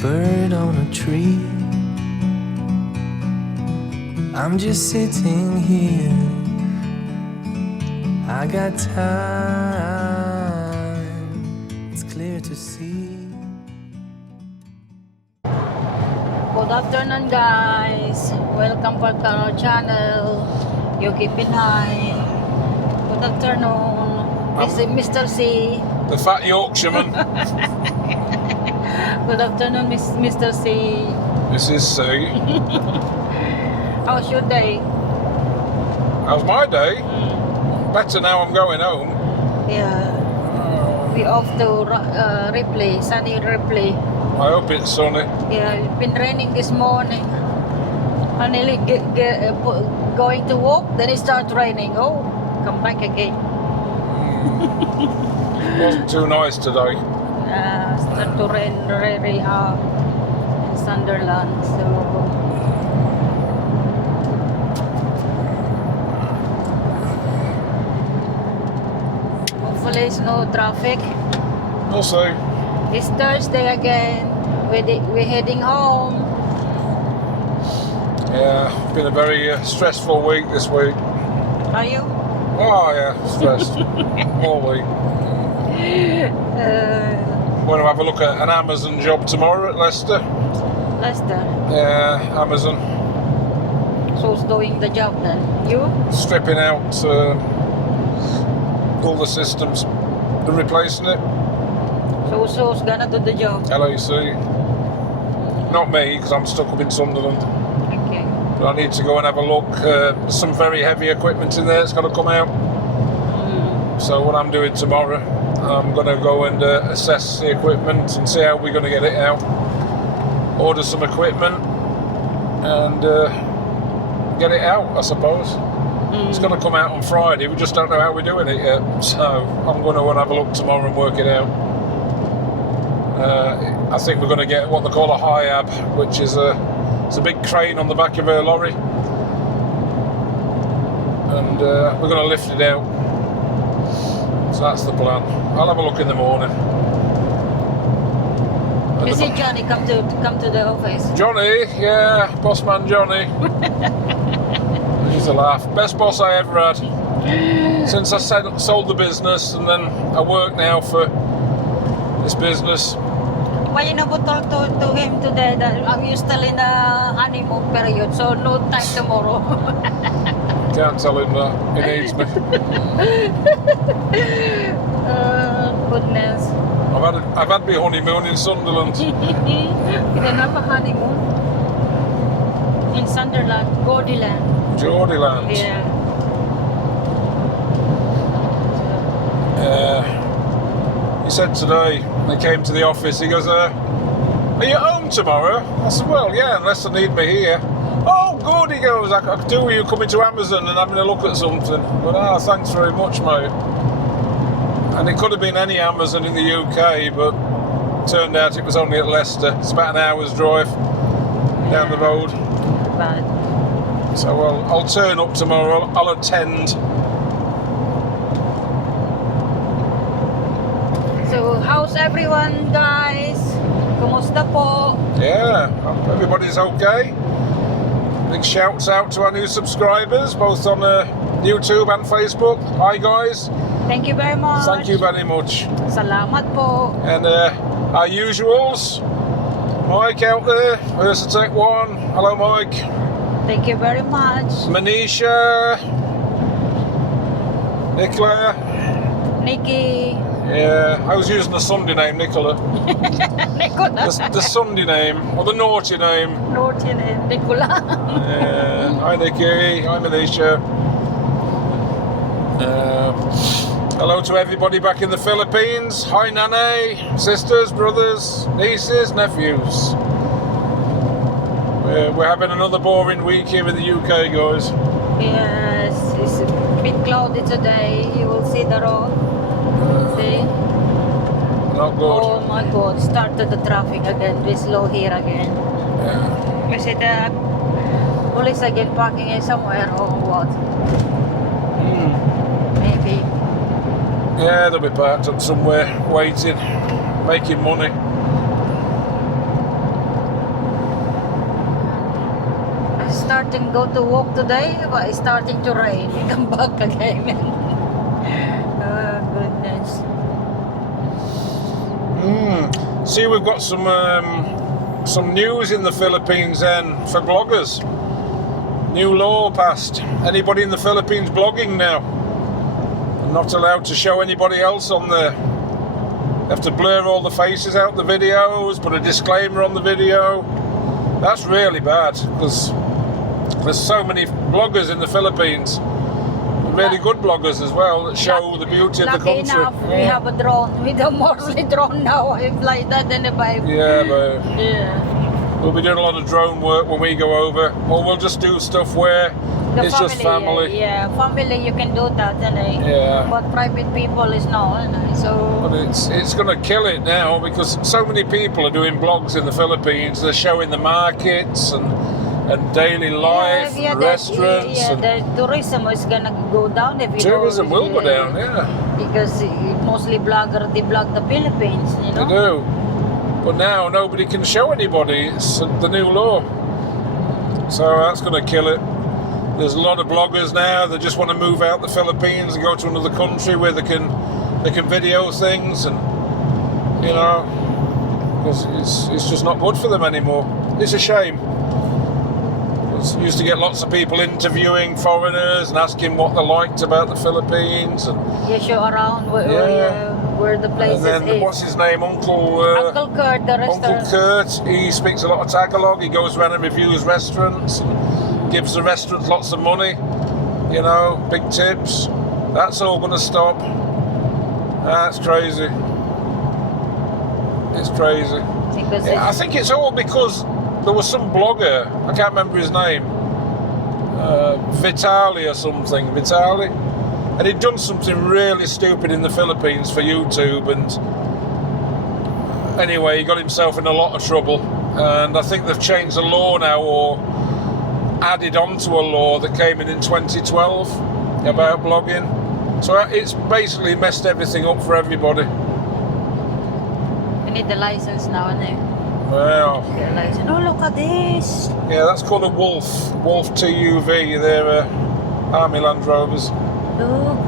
bird on a tree. I'm just sitting here. I got time. It's clear to see. Good afternoon, guys. Welcome back to our channel, UK-PINAY. Good afternoon. This is Mr. C. The fat Yorkshireman. Good afternoon, Mr. C. This is C. How's your day? How's my day? Better now I'm going home. Yeah. We off to Ripley, sunny Ripley. I hope it's sunny. Yeah, it's been raining this morning. I nearly going to walk, then it starts raining. Oh, come back again. Wasn't too nice today. Start to rain very hard in Sunderland. So hopefully it's no traffic. We'll see. It's Thursday again. We're heading home. Yeah, been a very stressful week this week. Are you? Oh yeah, stressed all week. Want to have a look at an Amazon job tomorrow at Leicester? Leicester. Yeah, Amazon. So who's doing the job then? You? Stripping out all the systems and replacing it. So who's gonna do the job? LAC. Not me, because I'm stuck up in Sunderland. Okay. But I need to go and have a look. There's some very heavy equipment in there that's got to come out. So what I'm doing tomorrow, I'm going to go and assess the equipment and see how we're going to get it out. Order some equipment and get it out, I suppose. It's going to come out on Friday. We just don't know how we're doing it yet. So I'm going to go and have a look tomorrow and work it out. I think we're going to get what they call a high-ab, which is it's a big crane on the back of a lorry. And we're going to lift it out. So that's the plan. I'll have a look in the morning. Is it Johnny come to the office? Johnny, yeah, boss man Johnny. He's a laugh. Best boss I ever had. Since I sold the business, and then I work now for this business. Well, you never talk to him today that you're still in a honeymoon period, so no time tomorrow. Can't tell him that. He needs me. Goodness. I've had my honeymoon in Sunderland. You don't have a honeymoon? In Sunderland, Gordyland. Geordieland. Yeah. He said today, when he came to the office, he goes, are you home tomorrow? I said, well, yeah, unless they need me here. Oh, good, he goes, I could do with you coming to Amazon and having a look at something. But thanks very much, mate. And it could have been any Amazon in the UK, but turned out it was only at Leicester. It's about an hour's drive down the road. Bad. So I'll turn up tomorrow, I'll attend. So, how's everyone, guys? Kumusta po? Yeah, everybody's okay. Big shouts out to our new subscribers, both on YouTube and Facebook. Hi guys. Thank you very much. Thank you very much. Salamat po. And our usuals, Mike out there, Versatech One. Hello Mike. Thank you very much. Manisha. Nicola. Nikki. Yeah, I was using the Sunday name, Nicola. Nicola. The Sunday name, or the naughty name. Naughty name, Nicola. Yeah. Hi Nikki, hi Manisha. Hello to everybody back in the Philippines. Hi Nane, sisters, brothers, nieces, nephews. We're having another boring week here in the UK, guys. Yes, it's a bit cloudy today. You will see the road. See? Not good. Oh my God, started the traffic again. We're slow here again. Yeah. Is it the police again parking in somewhere or what? Maybe. Yeah, they'll be parked up somewhere, waiting, making money. to go to work today, but it's starting to rain. We come back again. Oh, goodness. See, we've got some news in the Philippines then for bloggers. New law passed. Anybody in the Philippines blogging now? Not allowed to show anybody else on there. Have to blur all the faces out the videos, put a disclaimer on the video. That's really bad because there's so many bloggers in the Philippines, really good bloggers as well, that show the beauty of the country. Enough, we have a drone. We do mostly drone now. I fly that in the Bible. Yeah, but Yeah. we'll be doing a lot of drone work when we go over, or we'll just do stuff where it's just family. Yeah, family you can do that, Yeah. but private people is not. So. But it's going to kill it now because so many people are doing blogs in the Philippines. They're showing the markets and daily life, restaurants. The tourism is gonna go down if you Tourism go, will go down, yeah. Because mostly they blog the Philippines, you know. They do. But now nobody can show anybody. It's the new law. So that's going to kill it. There's a lot of bloggers now that just want to move out the Philippines and go to another country where they can video things, and you know, because it's just not good for them anymore. It's a shame. Used to get lots of people interviewing foreigners and asking what they liked about the Philippines, and show around where the places and then is. what's his name, Uncle Kurt, the restaurant. Uncle Kurt. He speaks a lot of Tagalog. He goes around and reviews restaurants, and gives the restaurants lots of money. You know, big tips. That's all going to stop. That's crazy. It's crazy. I think it's all because there was some blogger, I can't remember his name, Vitali or something, and he'd done something really stupid in the Philippines for YouTube, and anyway, he got himself in a lot of trouble, and I think they've changed the law now, or added on to a law that came in 2012 about blogging, so it's basically messed everything up for everybody. We need the license now, and Well, oh, look at this. Yeah, that's called a Wolf. Wolf TUV. They're Army Land Rovers. Look.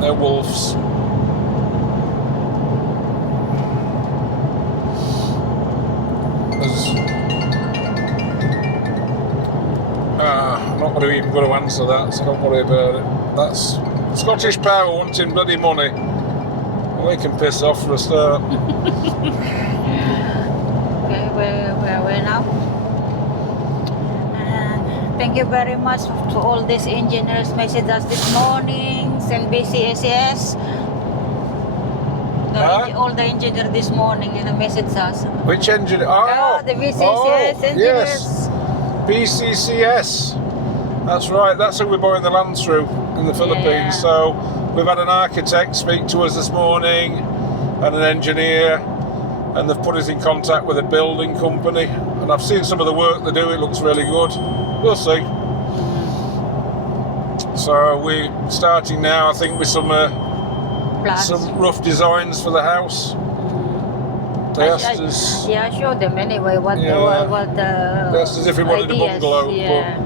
They're Wolves. I'm not going to even going to answer that, so don't worry about it. That's Scottish Power wanting bloody money. Well, they can piss off for a start. Where we're now. And thank you very much to all these engineers messaged us this morning, send BCSS. All the engineers this morning messaged us. Which engineer? Oh, the BCSS engineers. Yes. BCCS. That's right. That's who we're buying the land through in the Philippines. Yeah. So we've had an architect speak to us this morning, and an engineer. And they've put us in contact with a building company, and I've seen some of the work they do. It looks really good. We'll see. So we're starting now, I think, with some rough designs for the house. They asked us. Yeah, I showed them anyway. They asked us if we wanted a bungalow. Yeah.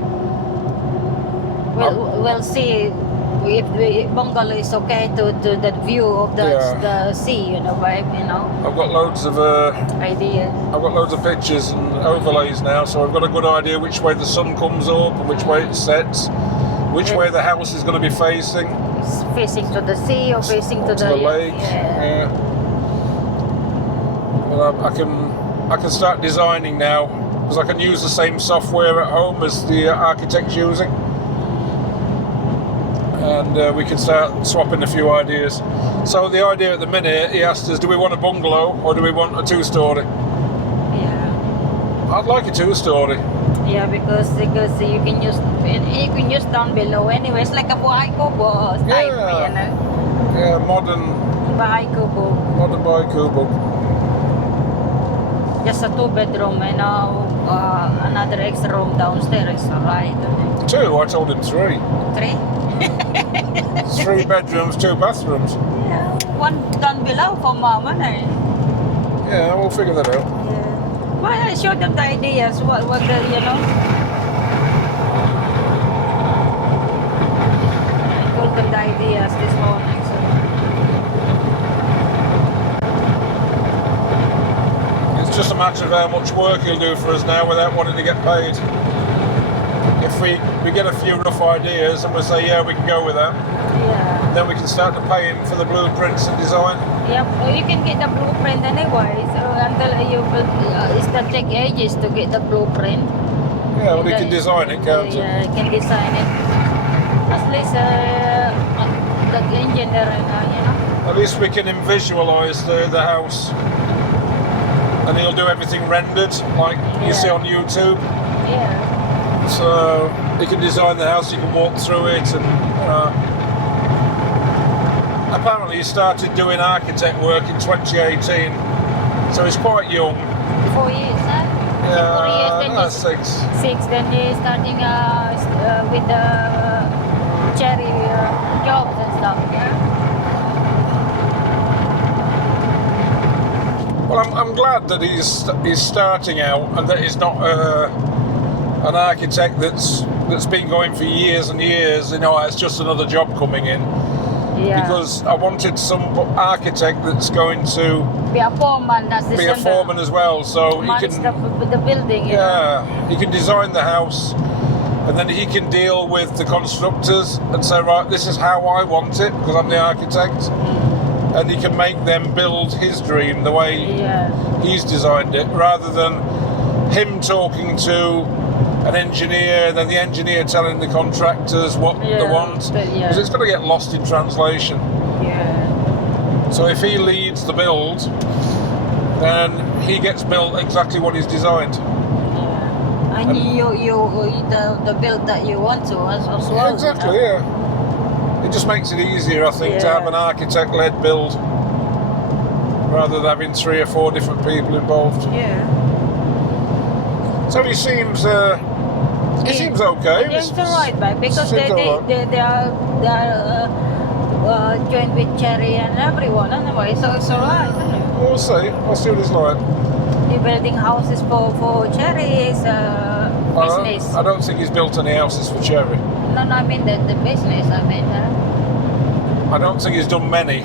We'll see. If the bungalow is okay to that view of the sea, vibe, I've got loads of ideas. I've got loads of pictures and overlays now, so I've got a good idea which way the sun comes up and which way it sets, which way the house is going to be facing. It's facing to the sea or facing to the lake. Yeah. Well, I can start designing now because I can use the same software at home as the architect's using. And we can start swapping a few ideas. So the idea at the minute, he asked us, do we want a bungalow or do we want a 2-story? Yeah. I'd like a 2-story. Yeah, because you can use down below anyway. It's like a bahay kubo type, Yeah, modern bahay kubo. Modern bahay kubo. Just a 2-bedroom and another extra room downstairs, right? 2, I told him 3. 3? 3 bedrooms, 2 bathrooms. Yeah, 1 down below for Mama. Yeah, we'll figure that out. Yeah. Well, I showed them the ideas. What them the ideas this morning. So. It's just a matter of how much work he'll do for us now without wanting to get paid. If we get a few rough ideas and we say, yeah, we can go with that, Yeah. then we can start to pay him for the blueprints and design. Yep. You can get the blueprint anyway. So until you will, it's gonna take ages to get the blueprint. Yeah, well, he can design it, can't he? Yeah, he can design it. At least the engineer and you know. At least we can visualise the house. And he'll do everything rendered, like you see on YouTube. Yeah. So he can design the house, you can walk through it, and apparently he started doing architect work in 2018, so he's quite young. 4 years, huh? 4 years, then Yeah, 6. 6. Then he's starting with the cherry jobs and stuff. Yeah. Well, I'm glad that he's starting out and that he's not an architect that's been going for years and years. You know, it's just another job coming in. Yeah. Because I wanted some architect that's going to Be a foreman, that's the be a foreman as well, so he can the building. You know? yeah, he can design the house, and then he can deal with the constructors and say, right, this is how I want it because I'm the architect, and he can make them build his dream the way he's designed it, rather than him talking to an engineer, then the engineer telling the contractors what they want, because it's going to get lost in translation. Yeah. So if he leads the build, then he gets built exactly what he's designed. Yeah. And the build that you want to as well. Yeah, exactly, yeah. It just makes it easier, I think, to have an architect-led build rather than having 3 or 4 different people involved. Yeah. So he seems okay. It's alright, but because they are joined with Cherry and everyone anyway, so it's alright. We'll see. We'll see what it's like. You're building houses for Cherry is business. I don't think he's built any houses for Cherry. No, I mean the business. I mean. I don't think he's done many.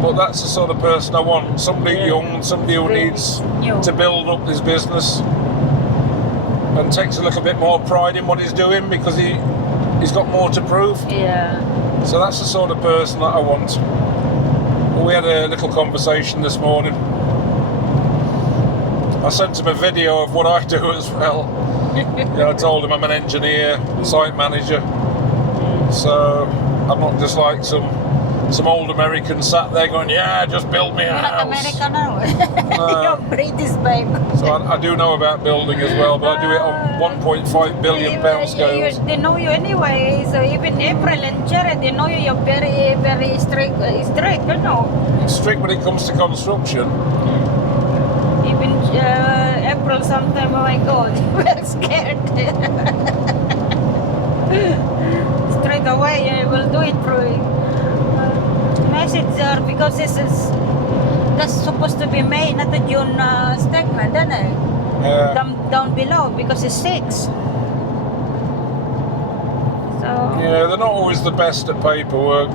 But that's the sort of person I want. Somebody young, somebody who needs to build up his business and takes a little bit more pride in what he's doing because he's got more to prove. Yeah. So that's the sort of person that I want. Well, we had a little conversation this morning. I sent him a video of what I do as well. I told him I'm an engineer, site manager. So I'm not just like some old American sat there going, yeah, just build me a house. Not American now. You're British, babe. So I do know about building as well, but I do it on £1.5 billion scales. They know you anyway, so even April and Jared, they know you're very, very strict, you know. Strict when it comes to construction. Even April sometime, oh my God, we're scared. Straight away, you will do it through message there because that's supposed to be May, not a June statement, isn't it? Yeah. Down below because it's 6. So yeah, they're not always the best at paperwork.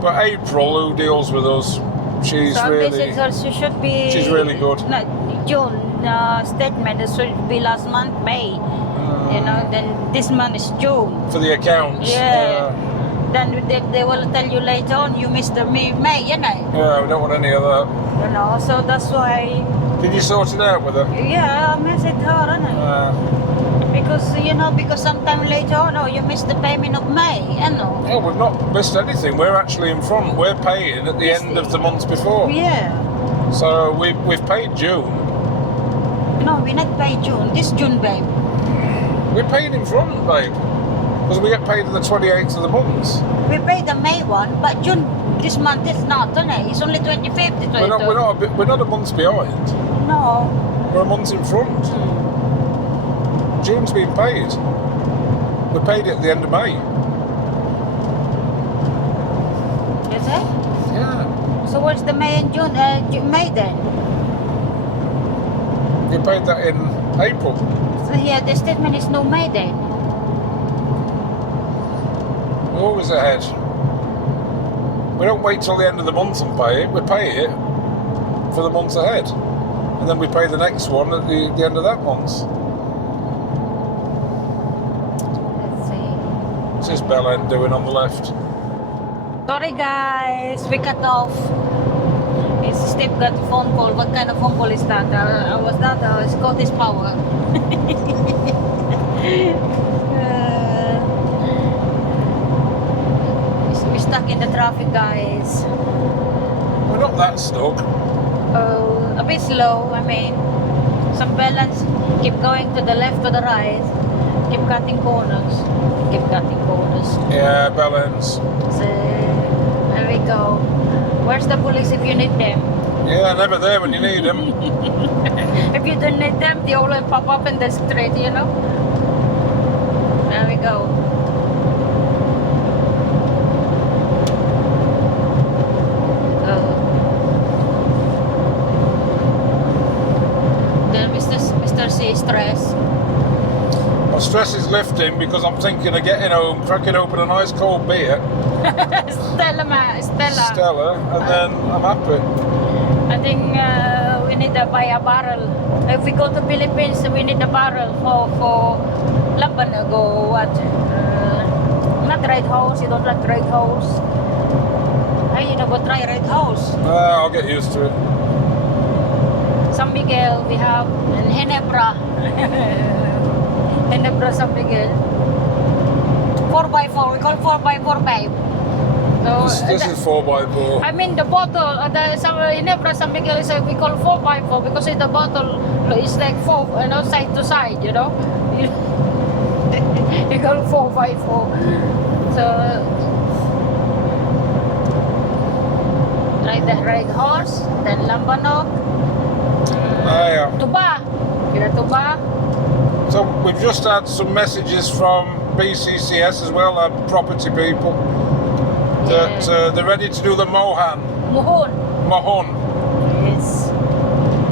But April, who deals with us, she's should be. She's really good. No, June statement. It should be last month May. You know, then this month is June. For the accounts. Yeah. Then they will tell you later on you missed the May, you know. Yeah, we don't want any of that. You know, so that's why. Did you sort it out with her? Yeah, I messaged her, didn't I? Because sometime later on, oh, you missed the payment of May, you know. Oh, we've not missed anything. We're actually in front. We're paying at the end of the month before. Yeah. So we've paid June. No, we not paid June. This June, babe. We're paying in front, babe. Because we get paid on the 28th of the month. We paid the May one, but June this month is not, isn't it? It's only 25th. We're not a month behind. No. We're a month in front. June's been paid. We paid it at the end of May. Is it? Yeah. So what's the May and June? May then? You paid that in April. So yeah, the statement is no May then. We're always ahead. We don't wait till the end of the month and pay it. We pay it for the month ahead. And then we pay the next one at the end of that month. Let's see. What's this bell end doing on the left? Sorry guys, we cut off. Steve got a phone call. What kind of phone call is that? Was that Scottish Power? We're stuck in the traffic, guys. We're not that stuck. A bit slow. I mean, some balance. Keep going to the left, to the right. Keep cutting corners. Keep cutting corners. Yeah, bell ends. So, there we go. Where's the police if you need them? Yeah, never there when you need them. If you don't need them, they always pop up in the street, you know? There we go. Then Mr. C stress. My stress is lifting because I'm thinking of getting home, cracking open a nice cold beer. Stella, and then I'm happy. I think we need to buy a barrel. If we go to Philippines, we need a barrel for Labanag or what? Not red house. You don't like red house. Hey, you never try red house. I'll get used to it. San Miguel we have, and Ginebra. Ginebra, San Miguel. 4x4. We call 4x4 babe. So, This is 4x4. I mean the bottle, Ginebra San Miguel is we call 4x4 because the bottle is like four, you know, side to side, you know. You call 4x4. So ride the red horse, then Lambanog, Yeah. Tuba. Tuba. So we've just had some messages from BCCS as well, our property people, that they're ready to do the Mohan. Mohon. Mohon. Yes.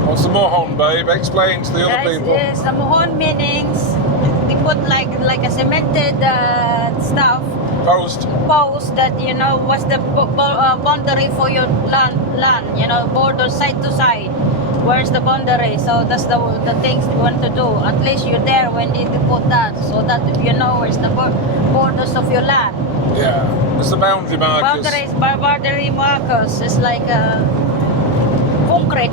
What's the Mohon, babe? Explain to the other people. Yes, the Mohon meanings they put like a cemented stuff. Post that, you know, what's the boundary for your land, you know, border side to side. Where's the boundary? So that's the things we want to do. At least you're there when you put that, so that you know where's the borders of your land. Yeah, it's the boundary markers. Boundary markers. It's like concrete,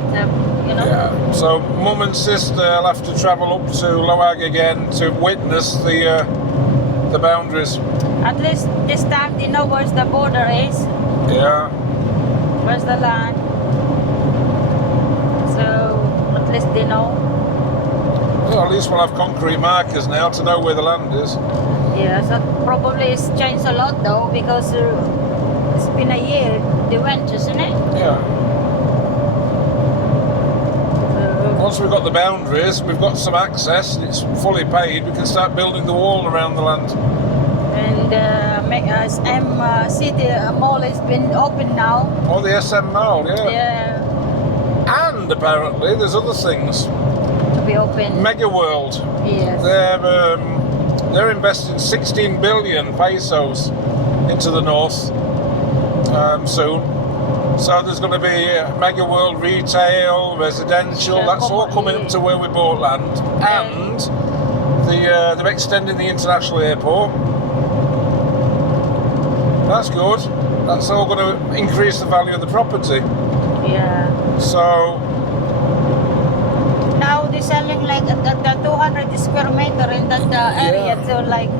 you know. Yeah. So mum and sister will have to travel up to Loag again to witness the boundaries. At least this time they know where the border is. Yeah. Where's the land? So at least they know. Well, at least we'll have concrete markers now to know where the land is. Yeah, so probably it's changed a lot though because it's been a year they went, isn't it? Yeah. So, Once we've got the boundaries, we've got some access, and it's fully paid, we can start building the wall around the land. and SM City Mall has been open now. Oh, the SM Mall, yeah. Yeah, And apparently there's other things. to be open. Mega World. Yes. They're investing 16 billion pesos into the north soon. So there's going to be Mega World retail, residential. That's all coming up to where we bought land, and they're extending the international airport. That's good. That's all going to increase the value of the property. Yeah. So Now they're selling like the 200 square meter in that area to like,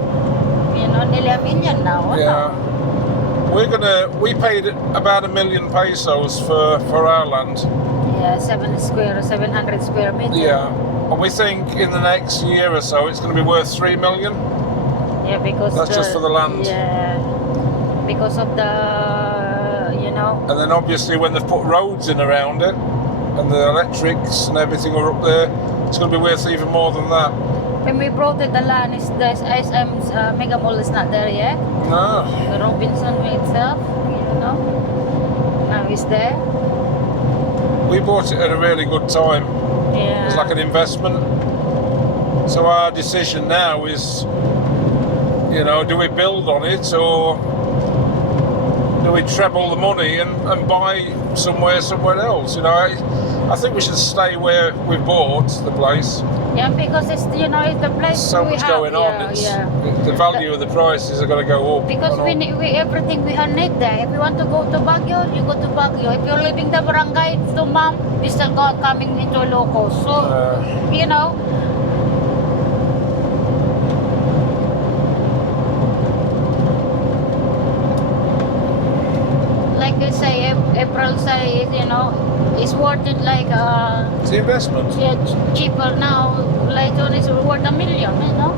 you know, nearly $1 million now. yeah, we paid about 1 million pesos for our land. Yeah, 700 square meter. Yeah, and we think in the next year or so it's going to be worth 3 million. Yeah, because That's just for the land. Yeah, because of the, you know. And then obviously when they've put roads in around it and the electrics and everything are up there, it's going to be worth even more than that. When we brought it, the land is the SM's Mega Mall is not there yet. No. The Robinson itself, you know, now it's there. We bought it at a really good time. Yeah. It's like an investment. So our decision now is You know, do we build on it, or do we treble the money and buy somewhere else? You know, I think we should stay where we bought the place. Yeah, because it's, you know, it's the place So we much have. going on. The value of the prices are going to go up. Because we everything we need there. If you want to go to Baguio, you go to Baguio. If you're leaving the barangay to Mom, you still coming into Locos. So, you know. Like they say, April say, you know, it's worth it like it's the investment. Yeah, cheaper now. Later on, it's worth $1 million, you know.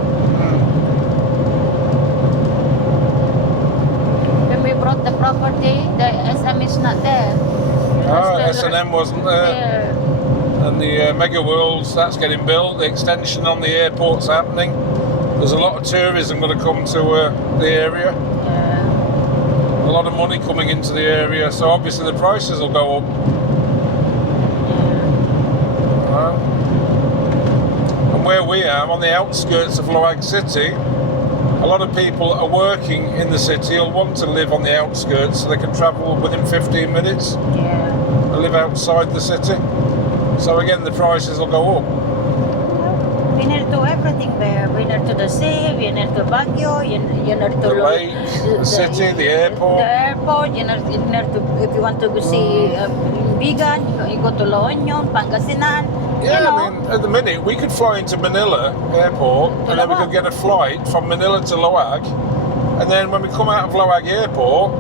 When we brought the property, the SM is not there. S&M wasn't there. And the Mega Worlds, that's getting built. The extension on the airport's happening. There's a lot of tourism going to come to the area. A lot of money coming into the area, so obviously the prices will go up. And where we are, on the outskirts of Loag City, a lot of people are working in the city or want to live on the outskirts so they can travel within 15 minutes and live outside the city. So again, the prices will go up. We need to everything there. We need to the sea, we need to Baguio, you need to the lake, the city, the airport. The airport, you need to, if you want to go see Bigan, you go to La Union, Pangasinan. Yeah, you know. I mean, at the minute, we could fly into Manila airport and then we could get a flight from Manila to Loag. And then when we come out of Loag airport,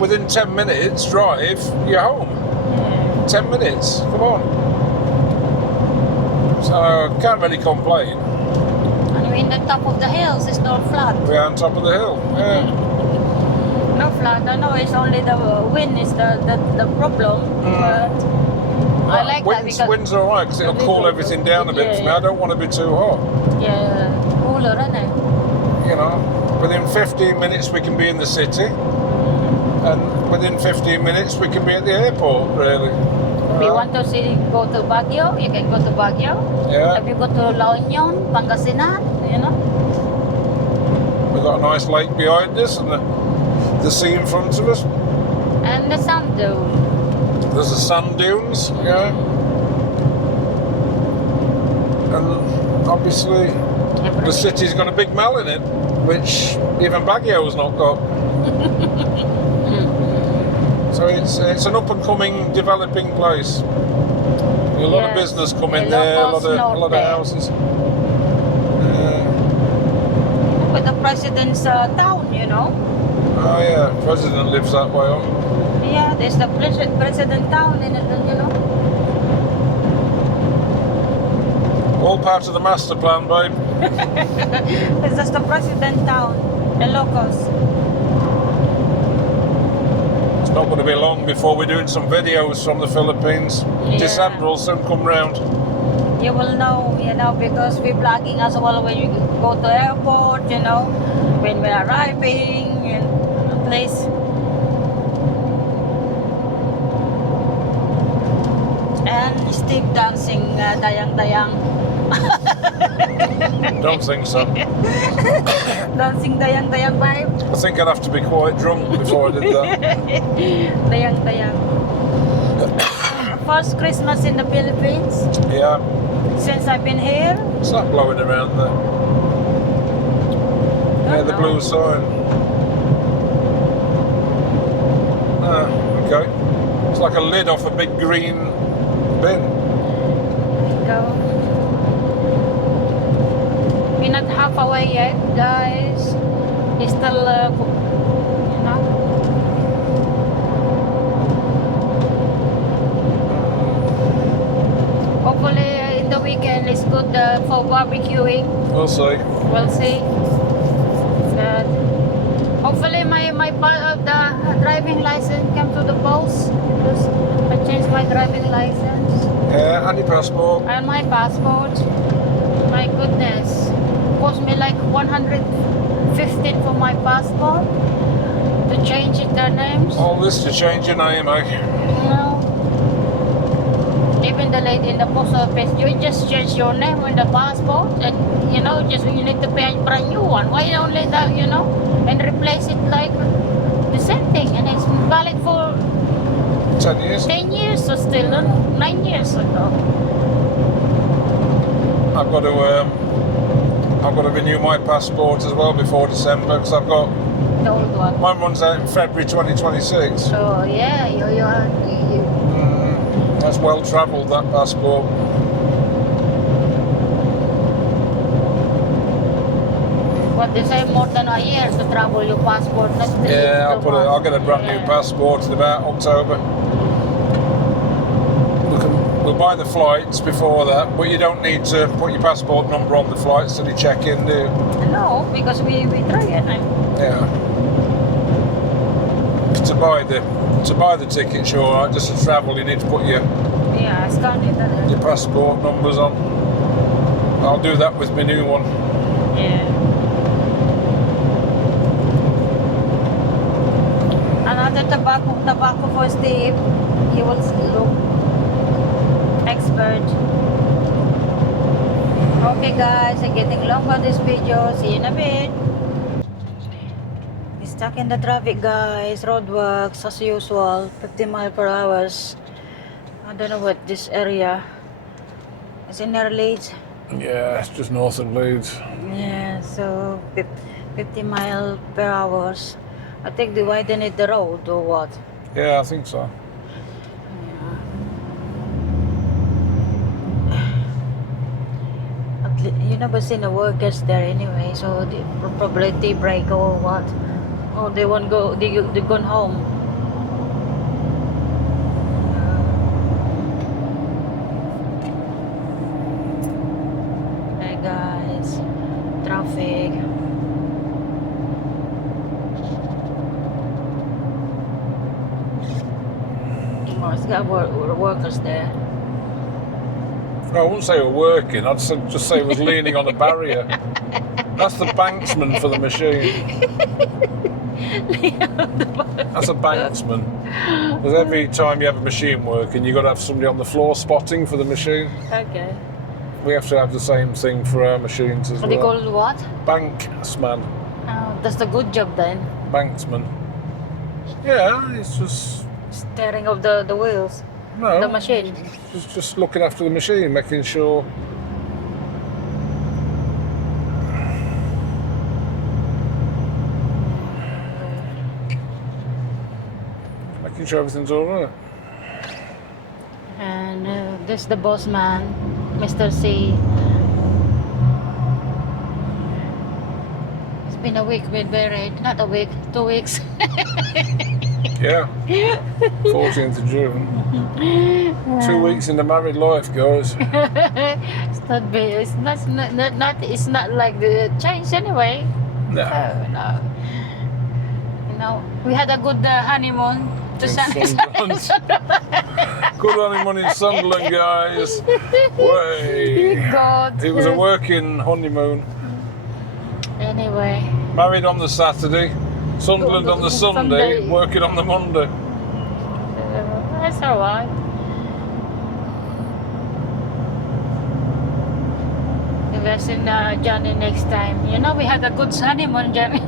within 10 minutes drive, you're home. 10 minutes, come on. So, can't really complain. And we're in the top of the hills, it's not flat. We're on top of the hill, No flat, I know it's only the wind is the problem. But I like that because wind's alright because it'll cool everything down a bit for me. I don't want to be too hot. Yeah, cooler, isn't it? You know, within 15 minutes we can be in the city. And within 15 minutes we can be at the airport, really. If you want to go to Baguio, you can go to Baguio. Yeah. If you go to La Union, Pangasinan, you know. We've got a nice lake behind us and the sea in front of us. And the sand dune. There's the sand dunes, yeah. And obviously the city's got a big mall in it, which even Baguio's not got. So it's an up and coming, developing place. A lot of business coming there, a lot of houses. With the president's town, you know. Oh yeah, president lives that way on. Yeah, there's the president town in it, you know. All part of the master plan, babe. It's just the president town, the locals. It's not going to be long before we're doing some videos from the Philippines. Yeah. December will soon come round. You will know, you know, because we're vlogging as well when you go to airport, you know, when we're arriving in a place. And Steve dancing, dayang-dayang. Don't think so. Dancing dayang-dayang vibe. I think I'd have to be quite drunk before I did that. Dayang-dayang. First Christmas in the Philippines Yeah. since I've been here. What's that blowing around there? Yeah, the blue sign. Okay. It's like a lid off a big green bin. Go. We're not half away yet, guys. It's still, you know. Hopefully, in the weekend, it's good for barbecuing. We'll see. We'll see. But hopefully, my the driving license came to the post because I changed my driving license. Yeah, and your passport. And my passport, my goodness, cost me like 115 for my passport to change their names. All this to change your name, eh? You know, Even the lady in the post office, you just change your name on the passport, and you know, just you need to pay a brand new one. Why don't let that, you know, and replace it like the same thing, and it's valid for 10 years. 10 years, so still 9 years ago. I've got to renew my passport as well before December because I've got The old one. mine runs out in February 2026. So yeah, you That's well travelled, that passport. what they say, more than a year to travel your passport. Not Yeah, I'll get a brand new passport in about October. We'll buy the flights before that, but you don't need to put your passport number on the flights till you check in, do you? No, because we try it. Yeah. To buy the tickets, you're alright. Just to travel, you need to put your Yeah, I scanned it. your passport numbers on. I'll do that with my new one. Yeah. Another tobacco for Steve. He will look expert. Okay guys, I'm getting long on this video. See you in a bit. Stuck in the traffic guys. Roadworks as usual. 50 miles per hour. I don't know what this area is in near Leeds. Yeah, it's just north of Leeds. Yeah, so 50 miles per hour. I think they widened the road or what? Yeah, I think so. You never seen the workers there anyway, so they probably tea break or what? Or they won't go, they gone home. Hey guys, traffic. Oh, it's got workers there. No, I wouldn't say we're working. I'd just say it was leaning on a barrier. That's the banksman for the machine. That's a banksman. Because every time you have a machine working, you've got to have somebody on the floor spotting for the machine. Okay. We have to have the same thing for our machines as What they well. call it what? Banksman. Oh, that's the good job then. Banksman. Yeah, it's just... Steering of the wheels. No. The machine. Just looking after the machine, making sure... Making sure everything's alright. And this is the boss man, Mr. C. It's been a week with married, not a week, 2 weeks. Yeah. 14th of June. 2 weeks in the married life, guys. It's not big. It's not like the change anyway. No. No. You know, we had a good honeymoon to In Sunderland. Good honeymoon in Sunderland, guys. Way. God. It was a working honeymoon. Anyway. Married on the Saturday, Sunderland on the Sunday, Sunday. working on the Monday. That's alright. Invest in Johnny next time. You know, we had a good honeymoon, Johnny.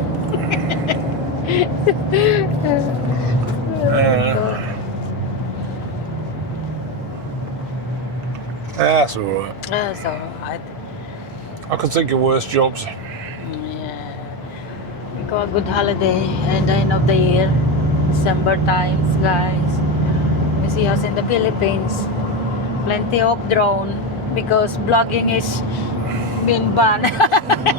That's alright. That's alright. I could think of worse jobs. Yeah. We go a good holiday at the end of the year. December times, guys. We see us in the Philippines. Plenty of drone because vlogging is being banned.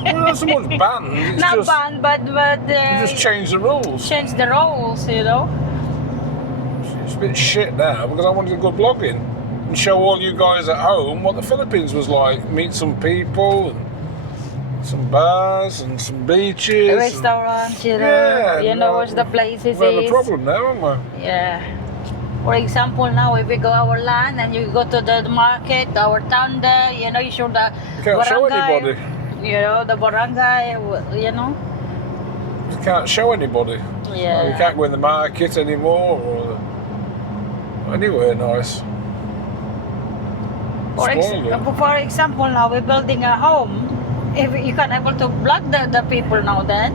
Well, not so much banned. It's Not just, banned, but you just change the rules. change the rules, you know. It's a bit shit now because I wanted to go blogging and show all you guys at home what the Philippines was like. Meet some people and some bars and some beaches. Restaurants, you know. Yeah, you know where's the places We have a is. problem now, haven't we? Yeah. For example, now if we go our land and you go to the market, our town there, you know, you show the You can't show anybody. You know, the barangay, you know. You can't show anybody. Yeah. You can't go in the market anymore or anywhere nice. Spoiled it. For example, now we're building a home. If you can't able to block the people now, then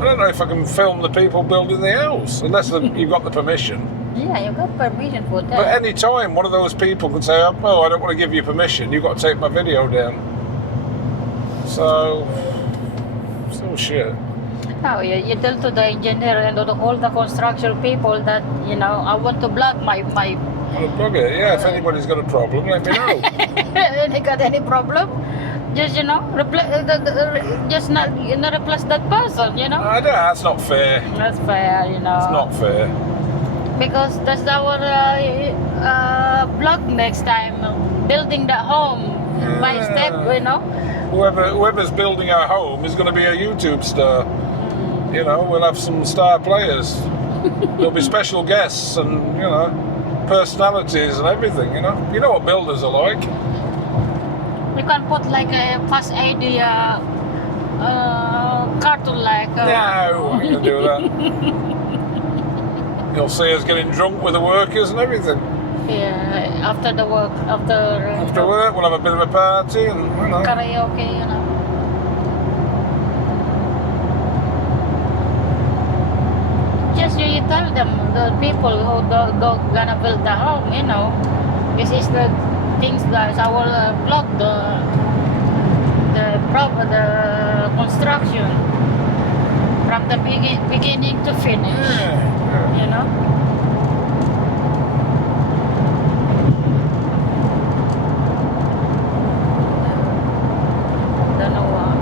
I don't know if I can film the people building the house, unless you've got the permission. yeah, you got permission for that. But any time one of those people can say, oh, I don't want to give you permission, you've got to take my video down. So shit. No, you tell to the engineer and all the construction people that, you know, I want to block my I'll plug it, yeah. If anybody's got a problem, let me know. They got any problem? Just, you know, just not replace that person, you know. I don't. That's not fair. That's fair, you know. It's not fair. Because that's our block next time, building the home by step, you know. Whoever's building our home is going to be a YouTube star. You know, we'll have some star players. There'll be special guests and, you know, personalities and everything, you know. You know what builders are like. You can put like a fast AD cartoon like... No, I ain't going to do that. You'll see us getting drunk with the workers and everything. Yeah, after the work, After work, we'll have a bit of a party and, you know. karaoke, you know. Just you tell them, the people who gonna build the home, you know, this is the things guys. I will block the construction from the beginning to finish. Yeah. You know. Don't know what.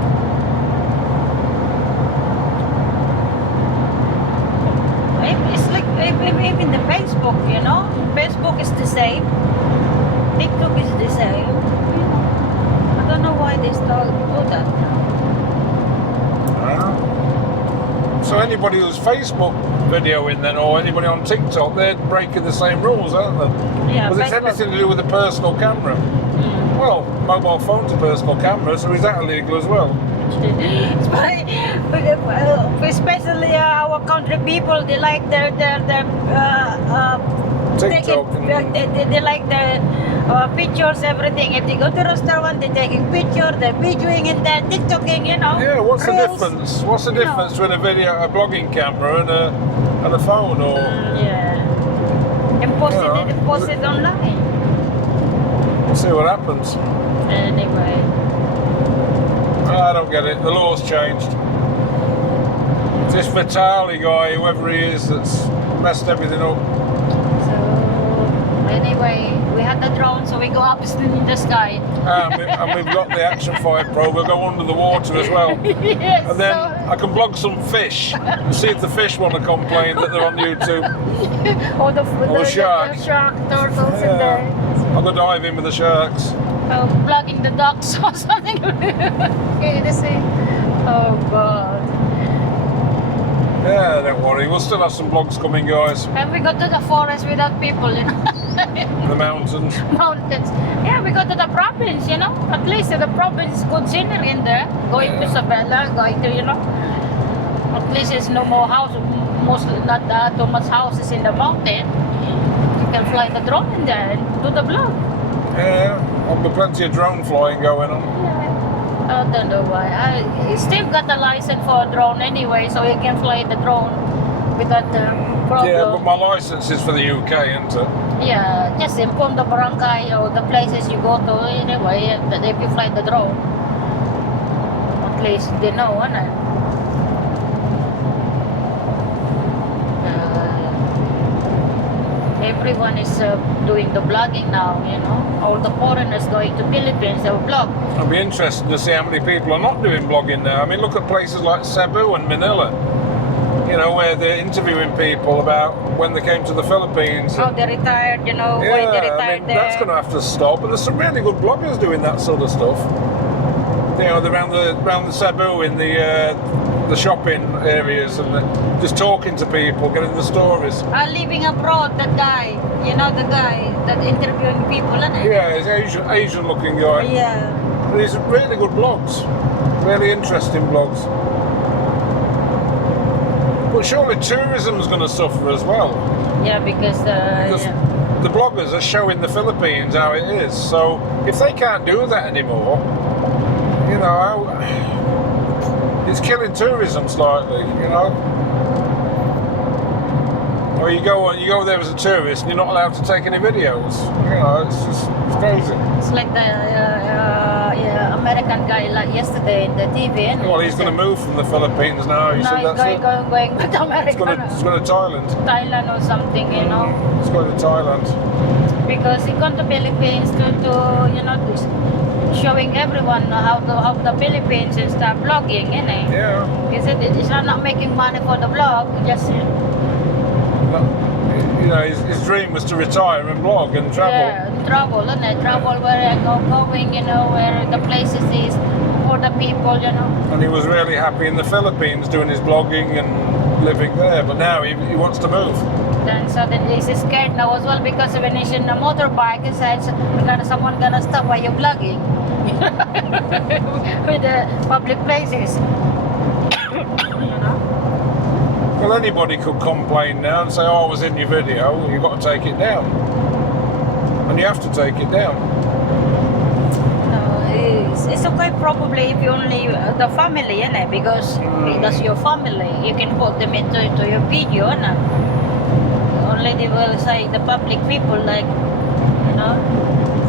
It's like even the Facebook, you know. Facebook is the same. TikTok is the same. I don't know why they still do that now. So anybody who's Facebook videoing then, or anybody on TikTok, they're breaking the same rules, aren't they? Yeah, Because it's Facebook. anything to do with a personal camera. Well, mobile phone's a personal camera, so is that illegal as well? Especially our country people, they like their TikTok they like the pictures, everything. If they go to restaurant, they're taking picture, they're videoing and they're TikToking, you know. Yeah, what's the Reels. difference? What's the difference between a blogging camera and a phone or? Yeah. And post it online. We'll see what happens. Anyway. I don't get it. The law's changed. This Vitali guy, whoever he is, that's messed everything up. So anyway, we had the drone, so we go up in the sky. And we've got the Action 5 Pro. We'll go under the water as well. Yes. And then I can blog some fish and see if the fish want to complain that they're on YouTube. or the shark. The shark turtles in there. I'll go dive in with the sharks. Plugging the ducks or something. Okay, the same. Oh God. Yeah, don't worry. We'll still have some vlogs coming, guys. And we go to the forest without people, you know. The mountains. Mountains. Yeah, we go to the province, you know. At least the province is good scenery in there. Going to Sabella, going to, you know. At least there's no more house, mostly not too much houses in the mountain. You can fly the drone in there and do the vlog. Yeah, there'll be plenty of drone flying going on. Yeah. I don't know why. I still got the license for a drone anyway, so you can fly the drone without problem. Yeah, but my license is for the UK, isn't it? Yeah, just inform the barangay or the places you go to anyway that if you fly the drone, at least they know, innit? Everyone is doing the vlogging now, you know. All the foreigners going to Philippines, they will vlog. It'll be interesting to see how many people are not doing vlogging now. I mean, look at places like Cebu and Manila, you know, where they're interviewing people about when they came to the Philippines. How they retired, you know, why they retired I mean, there. that's going to have to stop. But there's some really good bloggers doing that sort of stuff. You know, around the Cebu in the shopping areas and just talking to people, getting the stories. Living abroad, that guy, you know, the guy that interviewing people, isn't it? Yeah, he's an Asian-looking guy. Yeah. But he's really good blogs, really interesting blogs. But surely tourism's going to suffer as well. Yeah, because Because the bloggers are showing the Philippines how it is. So if they can't do that anymore, you know, it's killing tourism slightly. You know. Or you go there as a tourist and you're not allowed to take any videos. You know, it's crazy. It's like the American guy like yesterday in the TV. Well, he's going to move from the Philippines now. No, he's going back to America. He's going to Thailand. Thailand or something, you know. He's going to Thailand. Because he gone to Philippines to you know, showing everyone how the Philippines and start blogging, you know. Yeah. He said he's not making money for the blog, just. You know, his dream was to retire and blog and travel. Yeah, travel, isn't it? Travel where I going, you know, where the places is for the people, you know. And he was really happy in the Philippines doing his blogging and living there, but now he wants to move. Then so then he's scared now as well because when he's in a motorbike, he said, someone gonna stop while you're blogging with the public places. You know. Well, anybody could complain now and say, "Oh, I was in your video." Well, you've got to take it down, and you have to take it down. No, it's okay probably if you only the family, you know, because that's your family. You can put them into your video, you know. Only they will say the public people like, you know,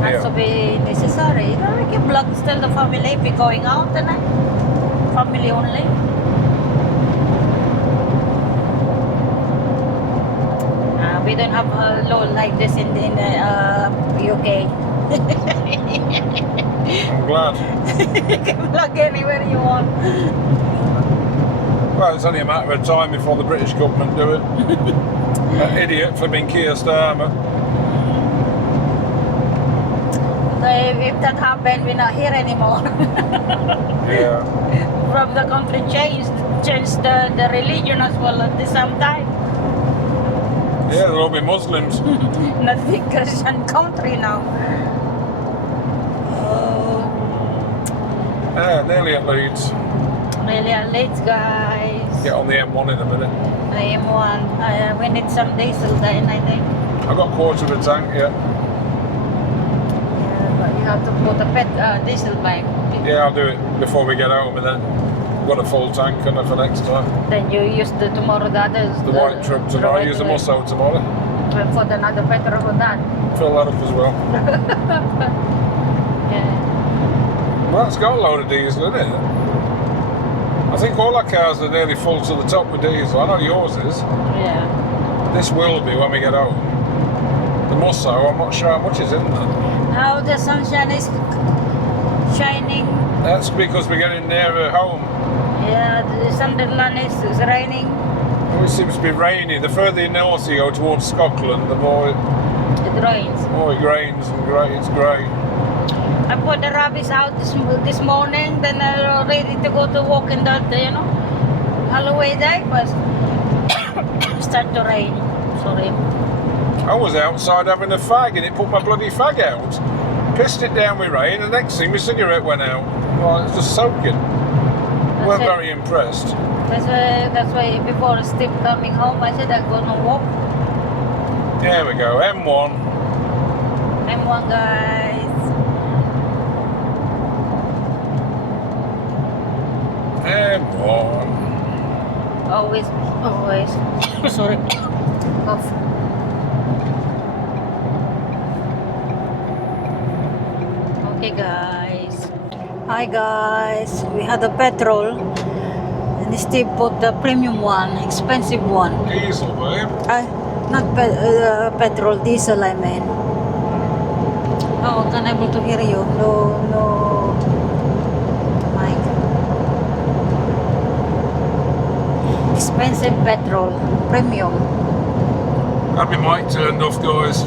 has to be necessary. You know, you can blog still the family if you're going out, you know, family only. We don't have a law like this in UK. I'm glad. You can plug anywhere you want. Well, it's only a matter of time before the British government do it. That idiot flipping Keir Starmer. So if that happened, we're not here anymore. Yeah. From the country changed the religion as well at the same time. Yeah, they'll all be Muslims. Not big Christian country now. Yeah, nearly at Leeds. Really late, guys. Get on the M1 in a minute. The M1. We need some diesel then, I think. I've got a quarter of a tank, yeah. Yeah, but you have to put a diesel bank. Yeah, I'll do it before we get home and then got a full tank on it for next time. Then you use the tomorrow the others. The white truck tomorrow, use the Musso tomorrow. For another petrol for that. Fill that up as well. Yeah. Well, it's got a load of diesel in it. I think all our cars are nearly full to the top with diesel. I know yours is. Yeah. This will be when we get home. The Musso, I'm not sure how much is in there. How the sunshine is shining. That's because we're getting nearer home. Yeah, the Sunderland is raining. Oh, it seems to be rainy. The further north you go towards Scotland, the more It rains. it rains and it's grey. I put the rabbits out this morning, then they're ready to go to walk in the, you know, Halloween day, but start to rain. Sorry. I was outside having a fag and it put my bloody fag out. Pissed it down with rain, and the next thing my cigarette went out. Well, it's just soaking. Weren't very impressed. That's why before Steve coming home, I said I'm gonna walk. There we go, M1. M1, guys. M1. Always. Sorry. Cough. Okay, guys. Hi, guys. We had a petrol, and Steve put the premium one, expensive one. Diesel, babe. Not petrol, diesel. I mean. Oh, I'm unable to hear you. No. Mic. Expensive petrol, premium. Had my mic turned off, guys.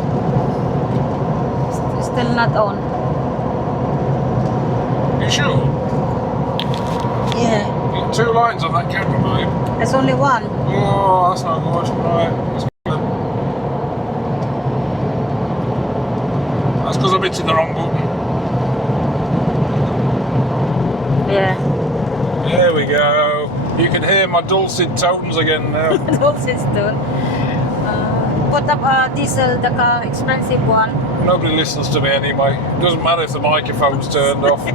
Still not on. You sure? Yeah. You got two lines on that camera, babe. There's only one. Oh, that's not good. Right. That's because I'm hitting the wrong button. Yeah. There we go. You can hear my dulcet tones again now. Dulcet tone. put up diesel, the car, expensive one. Nobody listens to me anyway. It doesn't matter if the microphone's turned off.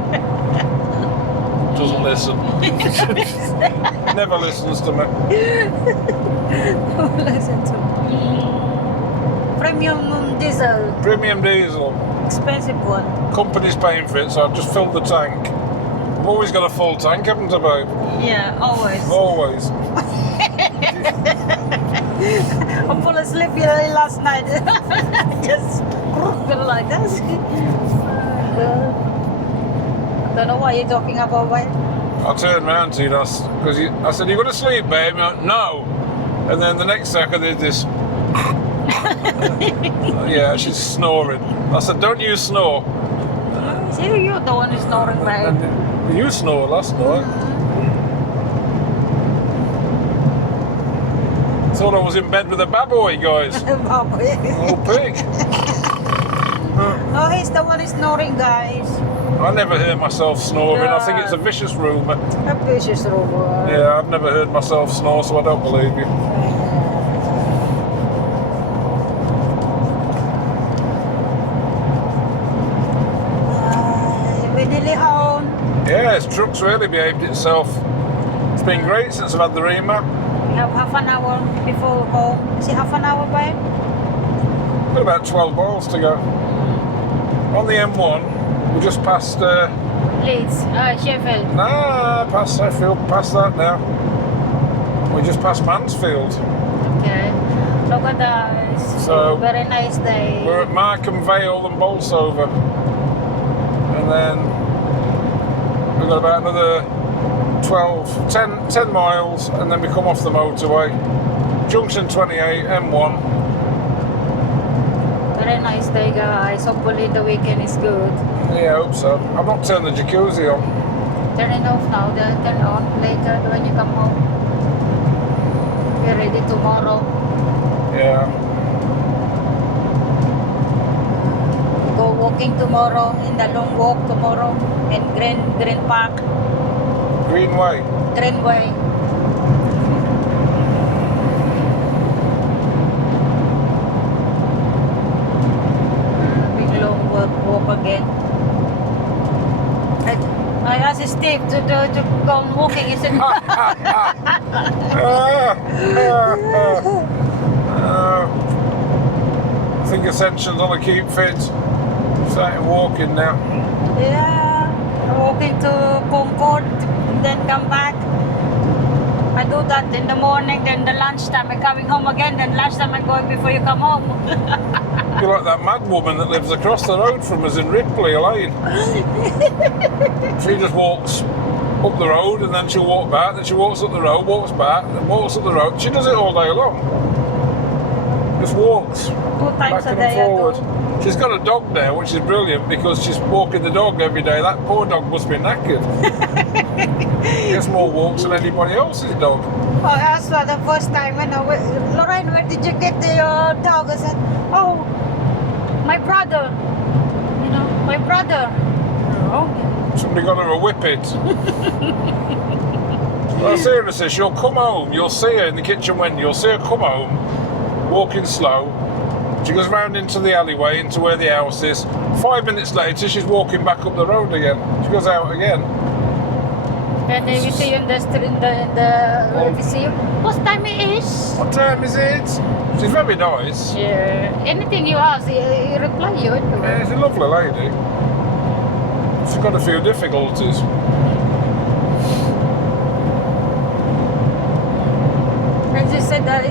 Doesn't listen. Never listens to me. Don't listen to me. Premium diesel, Premium diesel. expensive one. Company's paying for it, so I've just filled the tank. I've always got a full tank, haven't I, babe? Yeah, always. Always. I fell asleep last night. Just like this. I don't know what you're talking about, babe. I turned round to you because I said, "You going to sleep, babe?" He went, "No." And then the next second, there's this. Yeah, she's snoring. I said, "Don't you snore." See, you're the one who's snoring, babe. And you snored last night. Thought I was in bed with a baboy, guys. Oh, pig. No, he's the one who's snoring, guys. I never hear myself snoring. I think it's a vicious rumour. A vicious rumor. Yeah, I've never heard myself snore, so I don't believe you. We're nearly home. Yeah, this truck's really behaved itself. It's been great since I've had the reamer. We have half an hour before home. Is it half an hour, babe? Got about 12 miles to go. On the M1, we just passed. Leeds, Sheffield. Nah, past Sheffield, past that now. We just passed Mansfield. Okay. Look at that. It's So, very nice day. We're at Markham Vale and Bolsover. And then we've got about another 10 miles, and then we come off the motorway. Junction 28, M1. Very nice day, guys. Hopefully the weekend is good. Yeah, I hope so. I've not turned the jacuzzi on. Turn it off now, then turn on later when you come home. We're ready tomorrow. Yeah. Go walking tomorrow, in the long walk tomorrow in Green Park, Greenway. Greenway. Big long walk again. I asked Steve to go on walking. He said, I think Ascension's on a keep fit. Starting walking now. yeah, walking to Concord, then come back. I do that in the morning, then the lunchtime I'm coming home again, then lunchtime I'm going before you come home. You're like that mad woman that lives across the road from us in Ripley Lane. She just walks up the road and then she'll walk back, then she walks up the road, walks back, then walks up the road. She does it all day long. Just walks 2 times back a day. and forward. She's got a dog now, which is brilliant because she's walking the dog every day. That poor dog must be knackered. Gets more walks than anybody else's dog. Oh, I asked her the first time, Lorraine, where did you get your dog? I said, oh, my brother. You know, my brother. Oh. Somebody got her a whippet. Well, seriously, she'll come home. You'll see her in the kitchen window. You'll see her come home, walking slow. She goes round into the alleyway, into where the house is. 5 minutes later, she's walking back up the road again. She goes out again. And then you see you in the street, you see you, what time it is? What time is it? She's very nice. Yeah. Anything you ask, he reply you. Yeah, she's a lovely lady. She's got a few difficulties. And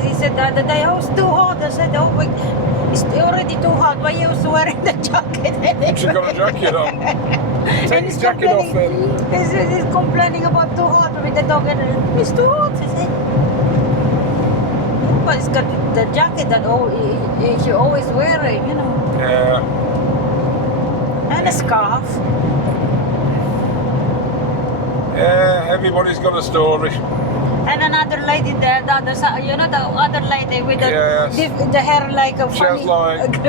he said the other day, oh, it's too hot. I said, oh, wait, it's already too hot. Why are you wearing the jacket? She's got a jacket on. Take his jacket off then. He's complaining about too hot with the dog. And it's too hot, he said. But it's got the jacket that she's always wearing, you know. Yeah. And a scarf. Yeah, everybody's got a story. And another lady there, the other side, you know, the other lady with the, Yes. the hair like a She funny... has like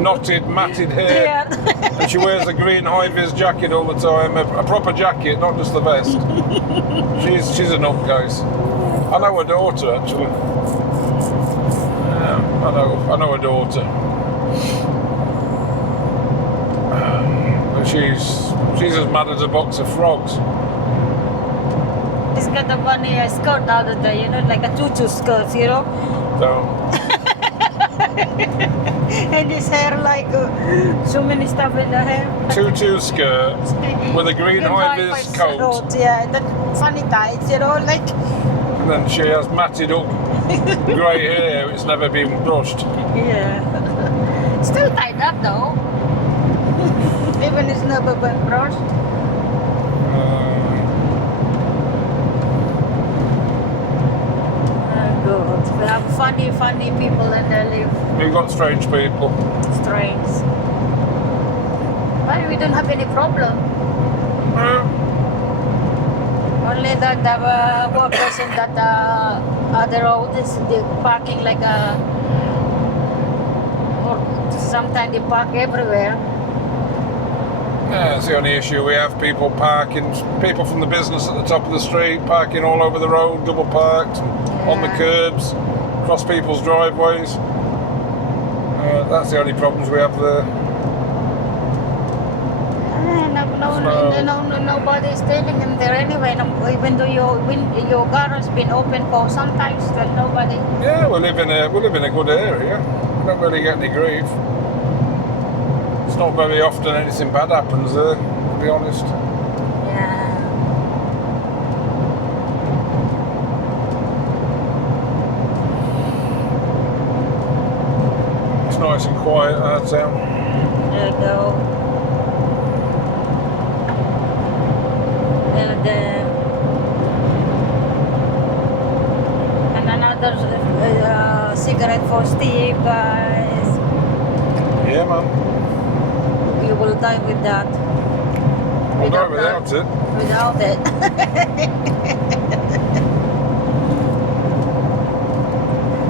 knotted, matted hair. Yeah. And she wears a green high-vis jacket all the time, a proper jacket, not just the vest. She's a nutcase. I know her daughter, actually. Yeah. I know her daughter. But she's as mad as a box of frogs. He's got a funny skirt the other day, you know, like a tutu skirt, you know. So And his hair like so many stuff in the hair. tutu skirt with a green high vis coat. Yeah, that funny tights, you know, like. And then she has matted up grey hair. It's never been brushed. Yeah. Still tied up though. Even it's never been brushed. Good. We have funny people and they live We've got strange people. strange. But we don't have any problem. Only that the workers in that other road is they parking like a. Or sometimes they park everywhere. Yeah, that's the only issue we have. People people from the business at the top of the street parking all over the road, double parked, on the curbs, across people's driveways. That's the only problems we have there. Nobody's standing in there anyway. Even though your car has been open for sometimes, but nobody. Yeah, we live in a good area. We don't really get any grief. It's not very often anything bad happens there, to be honest. Yeah. It's nice and quiet, our town. There you go. And another cigarette for Steve, guys. Yeah, man. You will die with that. We'll die without it. Without it.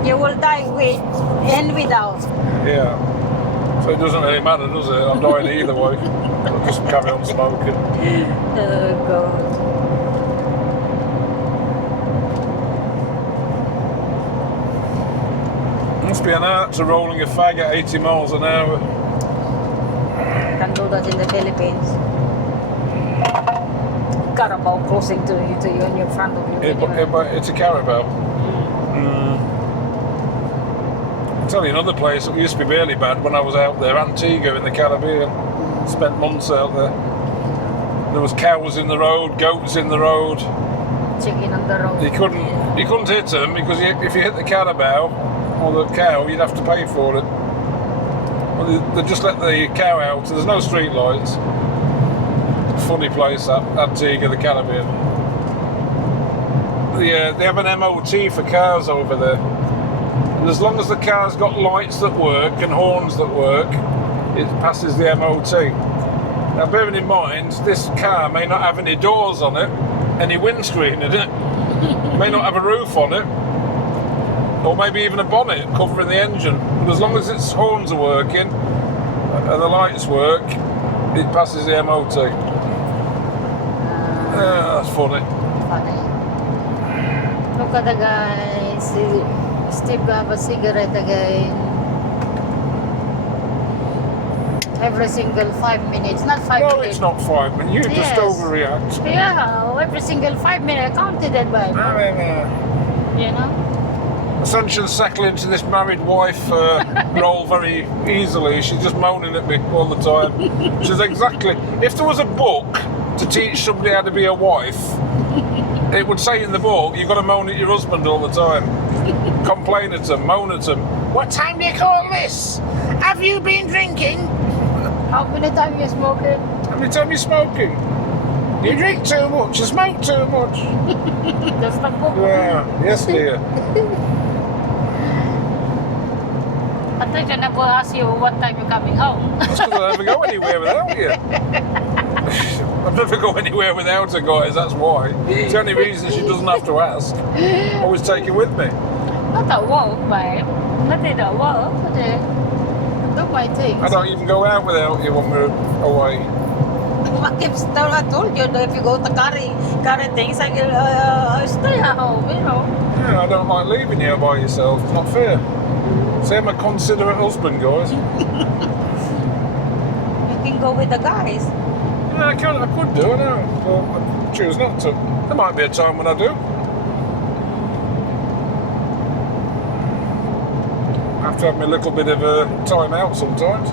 You will die with and without. Yeah. So it doesn't really matter, does it? I'm dying either way. I'll just carry on smoking. Oh God. Must be an art to rolling a fag at 80 miles an hour. Can do that in the Philippines. Carabao closing to you and in front of you. It's a Carabao. I'll tell you another place that used to be really bad when I was out there, Antigua in the Caribbean. Spent months out there. There was cows in the road, goats in the road. Chicken on the road. You couldn't hit them because if you hit the Carabao or the cow, you'd have to pay for it. Well, they just let the cow out, so there's no street lights. Funny place, that Antigua, the Caribbean. They have an MOT for cars over there. And as long as the car's got lights that work and horns that work, it passes the MOT. Now, bearing in mind, this car may not have any doors on it, any windscreen in it, may not have a roof on it, or maybe even a bonnet covering the engine. But as long as its horns are working and the lights work, it passes the MOT. That's funny. Funny. Look at the guy. Steve have a cigarette again. Every single 5 minutes, not 5 minutes. No, it's not 5 minutes. You just overreact. Yeah, every single 5 minutes. I counted it by. You know? Ascension's settling into this married wife role very easily. She's just moaning at me all the time. She's exactly. If there was a book to teach somebody how to be a wife, it would say in the book, you've got to moan at your husband all the time. Complain at him, moan at him. What time do you call this? Have you been drinking? How many times you smoking? How many times you smoking? You drink too much, you smoke too much. That's the book. Yeah, yes dear. I think I never ask you what time you're coming home. That's because I never go anywhere without you. I never go anywhere without her, guys, that's why. It's the only reason she doesn't have to ask. Always take her with me. Not at work, babe. Not at work, but I do my things. I don't even go out without you when we're away. I told you that if you go to carry things, I stay at home, you know. Yeah, I don't like leaving you by yourself. It's not fair. It's See, I'm a considerate husband, guys. You can go with the guys. Yeah, I could do, I know. But I choose not to. There might be a time when I do. I have to have me a little bit of a time out sometimes.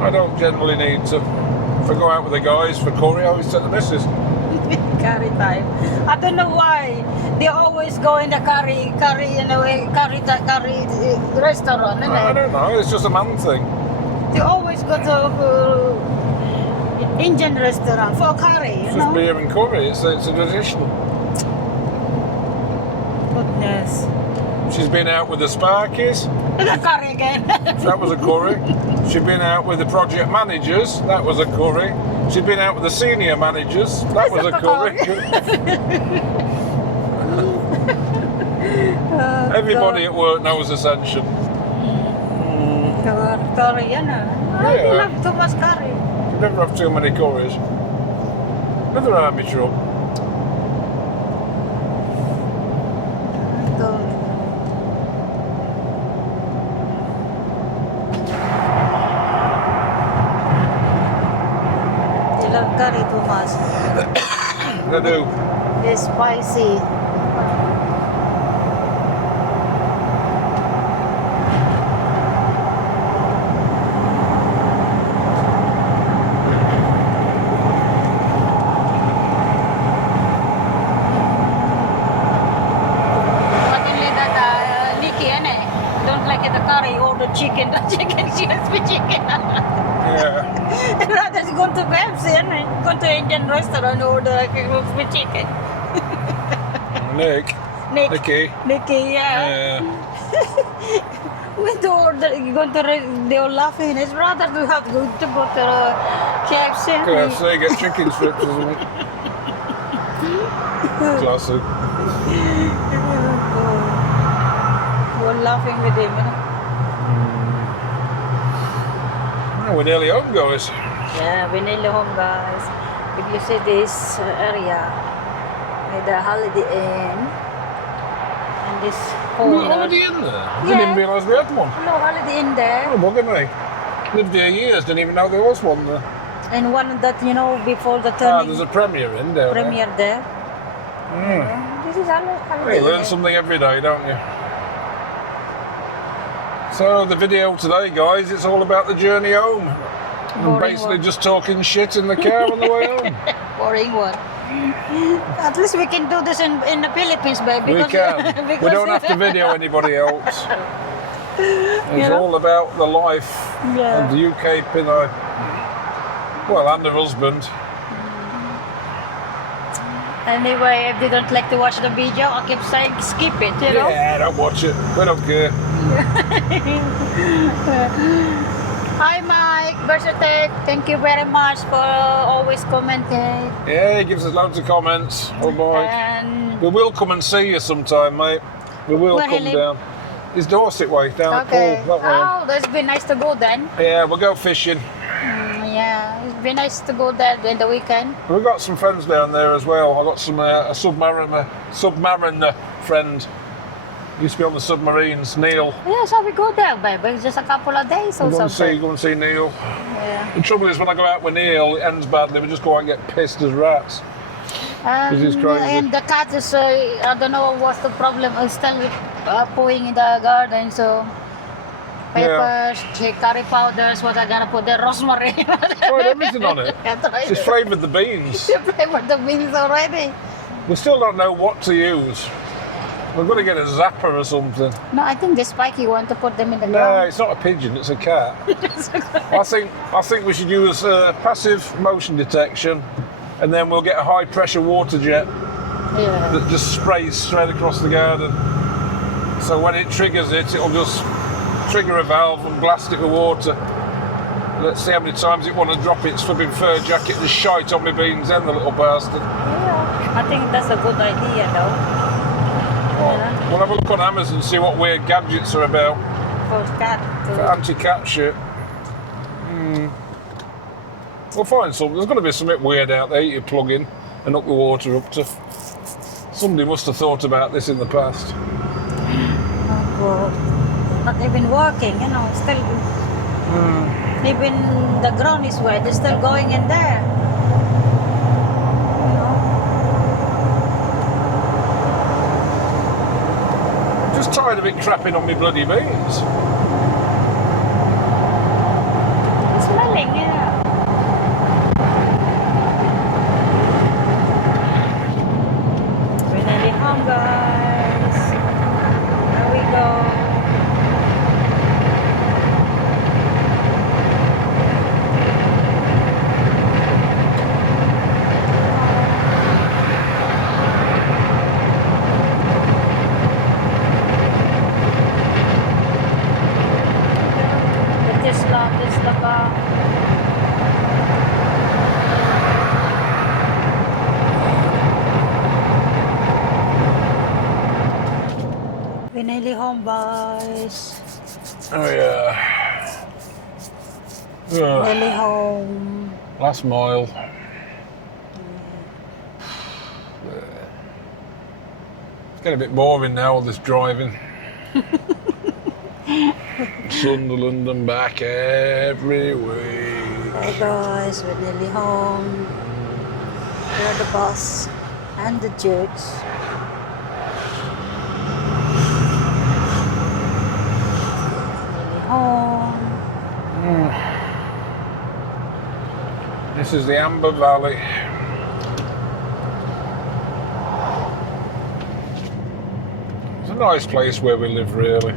I don't generally need to. If I go out with the guys for curry, I always take the missus. Curry time. I don't know why they always go in the curry restaurant. Isn't I it? don't know, it's just a man thing. They always go to Indian restaurant for curry. You It's know. just beer and curry, it's a tradition. Goodness. She's been out with the Sparkies, The curry again. that was a curry. She'd been out with the project managers, that was a curry. She'd been out with the senior managers, that was a curry. Everybody at work knows Ascension. Curry, you know. I Yeah. love too much curry. You never have too many curries. Never army truck. You love curry too much. I do. It's spicy. But only that Nikki, don't like the curry or the chicken. The chicken, she has the chicken. Yeah. Rather go to KFC and go to Indian restaurant or the with chicken. Nicky. Nikki, yeah. Yeah. When they order, they were laughing. It's rather to have to go to KFC. KFC, get chicken strips or something. Classic. We're laughing with him. Oh, we're nearly home, guys. Yeah, we're nearly home, guys. If you see this area, with the Holiday Inn, and this We're corner. already in there. I Yeah. didn't even realise we had one. No, Holiday Inn there. Oh, bugger me. Lived here years, didn't even know there was one there. And one that, before the Ah, turning there's a premiere in there. premiere there. This is You Holiday learn Inn. something every day, don't you? So the video today, guys, it's all about the journey home. I'm Boring basically one. just talking shit in the car on the way home. Boring one. At least we can do this in the Philippines, baby. We can. We don't have to video anybody else. It's all about the life Yeah. of the UK-PINAY. Well, and her husband. Anyway, if they don't like to watch the video, I keep saying skip it, you know? Yeah, don't watch it. We don't care. Hi, Mike. Versatech. Thank you very much for always commenting. Yeah, he gives us loads of comments. Oh boy. And We will come and see you sometime, mate. We will Where he come live? down. It's Dorset way, down at okay. Poole, that way. Oh, that's be nice to go then. Yeah, we'll go fishing. Yeah, it'd be nice to go there in the weekend. We've got some friends down there as well. I've got some a submariner friend. Used to be on the submarines, Neil. Yeah, so we go there, baby. It's just a couple of days or Go something. and see Neil. Yeah. The trouble is when I go out with Neil, it ends badly. We just go out and get pissed as rats. This is crazy. And the cat is, I don't know what's the problem. It's still pooing in the garden, so peppers, curry powders, what I gotta put there, rosemary. Tried everything on it. She's flavoured the beans. You flavored the beans already. We still don't know what to use. We've got to get a zapper or something. No, I think the spiky one to put them in the No, ground. it's not a pigeon, it's a cat. I think we should use passive motion detection, and then we'll get a high pressure water jet Yeah. that just sprays straight across the garden. So when it triggers it, it'll just trigger a valve and blast it with water. Let's see how many times it want to drop its flipping fur jacket and shite on my beans then, the little bastard. Yeah. I think that's a good idea, though. Yeah. We'll have a look on Amazon and see what weird gadgets are about. For cat. For anti-cat shit. We'll find something. There's got to be something weird out there you plug in and hook the water up to. Somebody must have thought about this in the past. Oh God. Not even working, you know, still even the ground is wet, they're still going in there. You know? I'm just tired of it crapping on me bloody beans. It's smelling, yeah. We're nearly home, guys. There we go. This the bar. We're nearly home, boys. Oh yeah. Nearly home. Last mile. It's getting a bit boring now, all this driving. Sunderland and back every week. Hey guys, we're nearly home. We're the bus and the judge. Nearly home. This is the Amber Valley. It's a nice place where we live, really.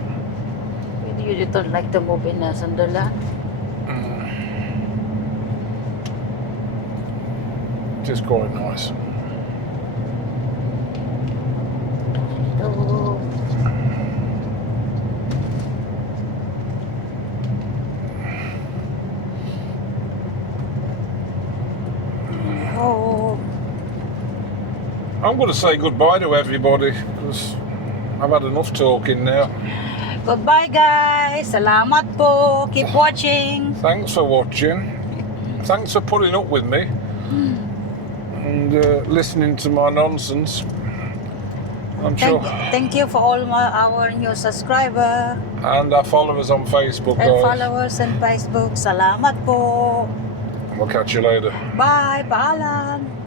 You don't like to move in Sunderland? Just quite nice. Oh. Oh. I'm going to say goodbye to everybody because I've had enough talking now. Goodbye guys. Salamat po. Keep watching. Thanks for watching. Thanks for putting up with me and listening to my nonsense. I'm sure. Thank you for all our new subscribers And our followers on Facebook, and guys. followers on Facebook. Salamat po. We'll catch you later. Bye. Paalam.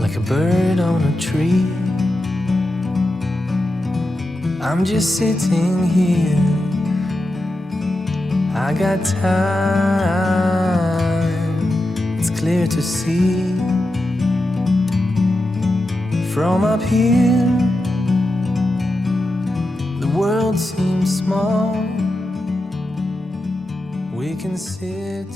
Like a bird on a tree, I'm just sitting here. I got time, it's clear to see. From up here, the world seems small. We can sit